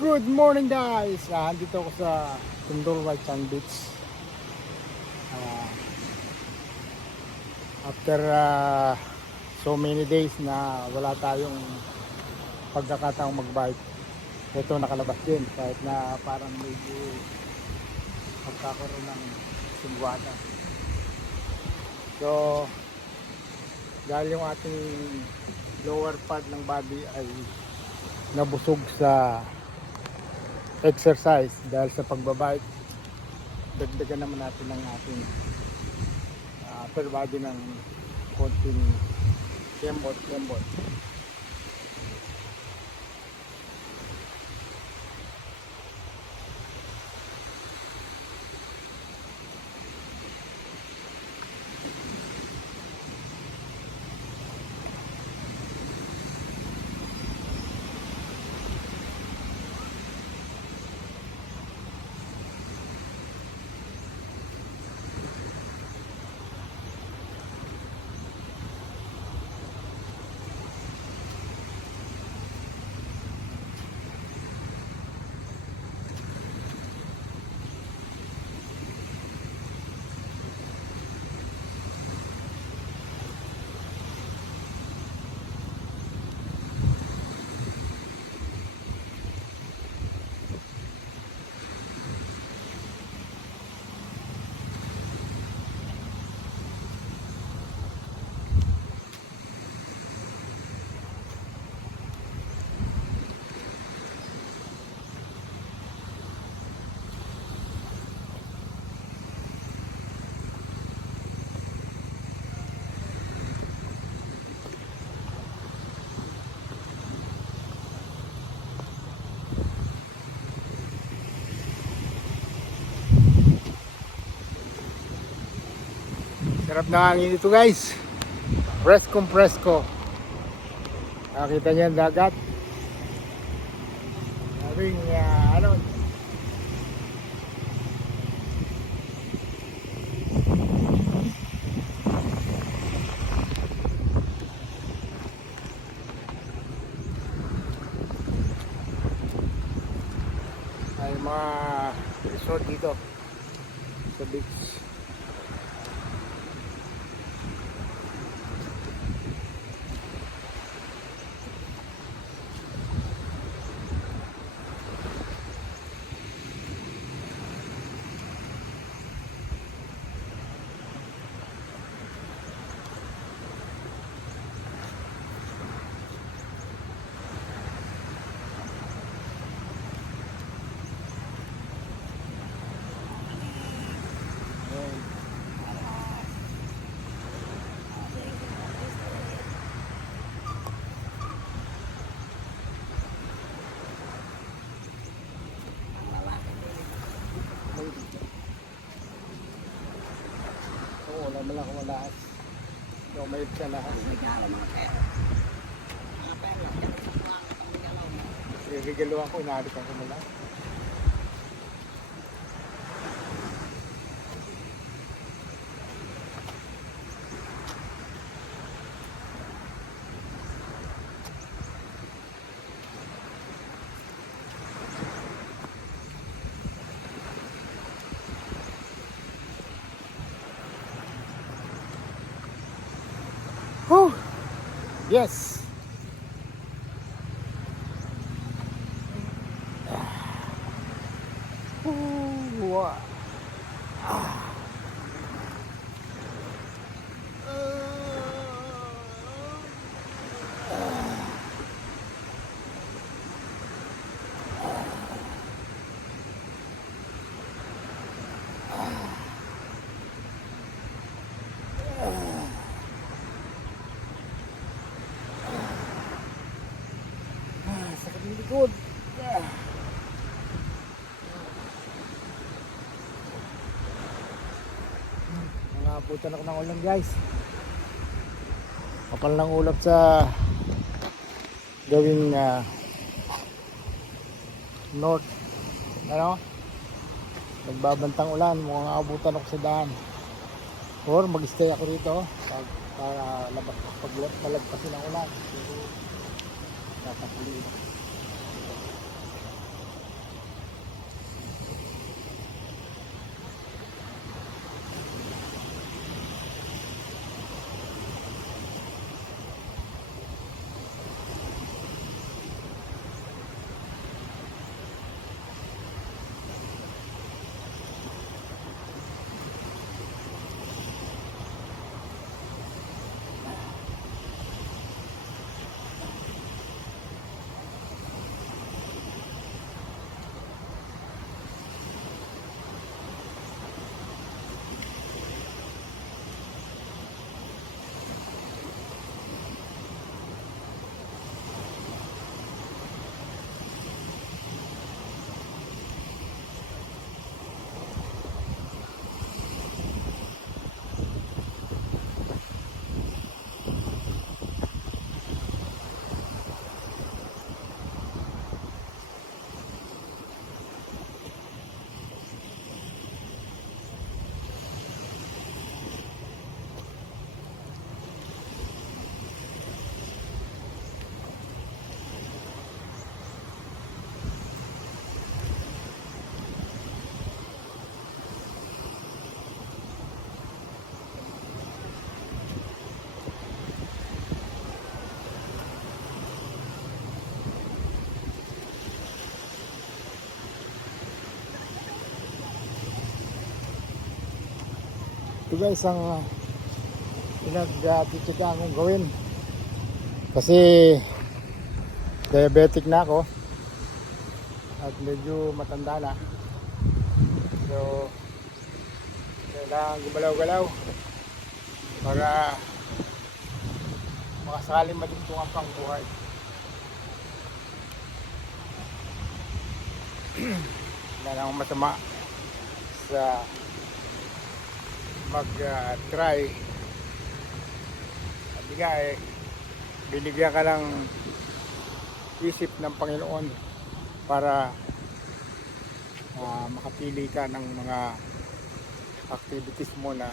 Good morning guys! Andito ako sa Tundol White Sand Beach. After so many days na wala tayong pagkakataong mag-bike, ito nakalabas din kahit na parang medyo magkakaroon ng sugwata. So dahil yung ating lower part ng body ay nabusog sa exercise dahil sa pagbabike, dagdagan naman natin ng ating upper body ng konting kembot. Sarap na hangin ito guys. Presko. Nakita niyo ang dagat. Sabing ay mga resort dito sa beach. Wala mo lang kung malakas. So may ka lahat. Regaluhan ko, inahalikan ko mula. Whew. Yes. Wow. Sakit ng likod. Nangaputan ako ng ulam guys. Kapal ng ulap sa gawing north. Nagbabantang ulan. Mukhang abutan ako sa daan. Or mag-stay ako rito para malagpasin ang ulan. Pero tatapuliin ako. Ito guys ang pinag-titsagaan kong gawin. Kasi diabetic na ako at medyo matanda na. So kailangan gumalaw-galaw para makasakaling madugtungan pang buhay. Wala na akong masama sa mag-try. Sabi nga binigyan ka ng isip ng Panginoon para makapili ka ng mga activities mo na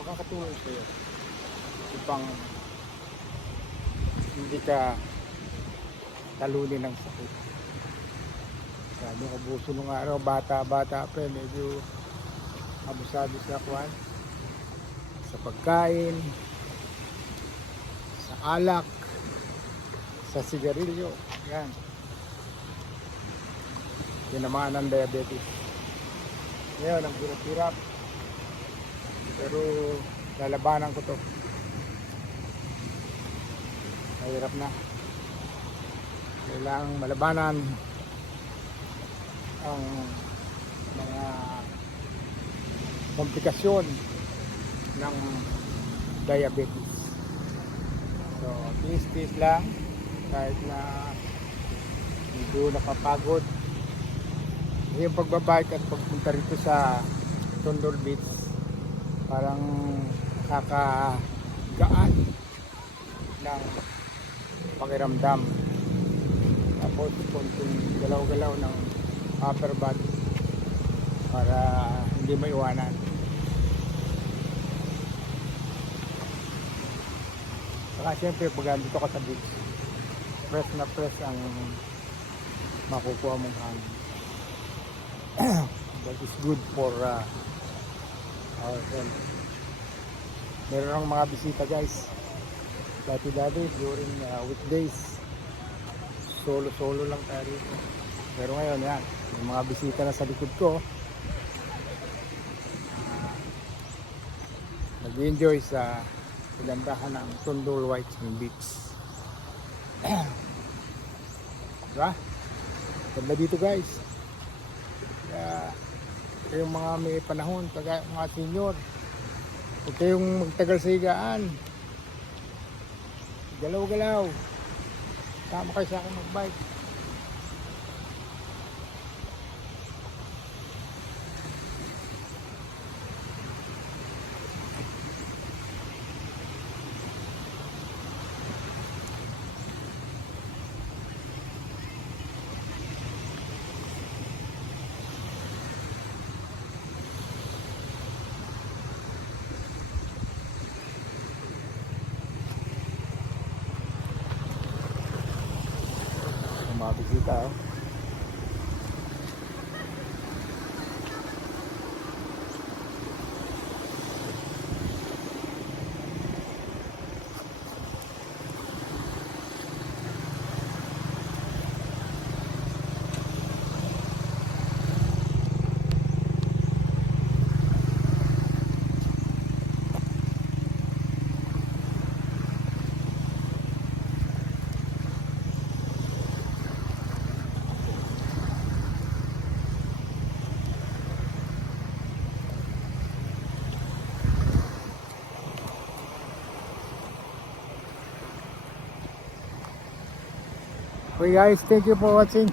makakatulong sa iyo upang hindi ka talunin ng sakit. Sabi ko, buso nung araw, bata pa, medyo abusado sa kwan, sa pagkain, sa alak, sa sigarilyo. Yan. Tinamaan ng diabetes. Ngayon, ang hirap-hirap. Pero lalabanan ko to. Mahirap na. Kailangang malabanan ang mga komplikasyon ng diabetes. So, tiis-tiis lang kahit na medyo napapagod. Yung pagbabike at pagpunta rito sa Tondo Beach, parang nakakagaan ng pakiramdam. Tapos konting galaw-galaw ng upper body para hindi maiwanan. Saka siyempre pag andito ka sa beach, fresh na fresh ang makukuha mong hangin. That is good for our health. Meron ng mga bisita guys. Dati during weekdays, solo lang tayo rito. Pero ngayon yan, may mga bisita na sa likod ko. Nag-enjoy sa kagandahan ng Tondo White Spring Beach. Diba? Ganda dito guys. Kaya yung mga may panahon, mga senior, huwag kayong magtagal sa higaan. Galaw-galaw. Sama kayo sa akin mag-bike. Mga bisita Okay guys, thank you for watching.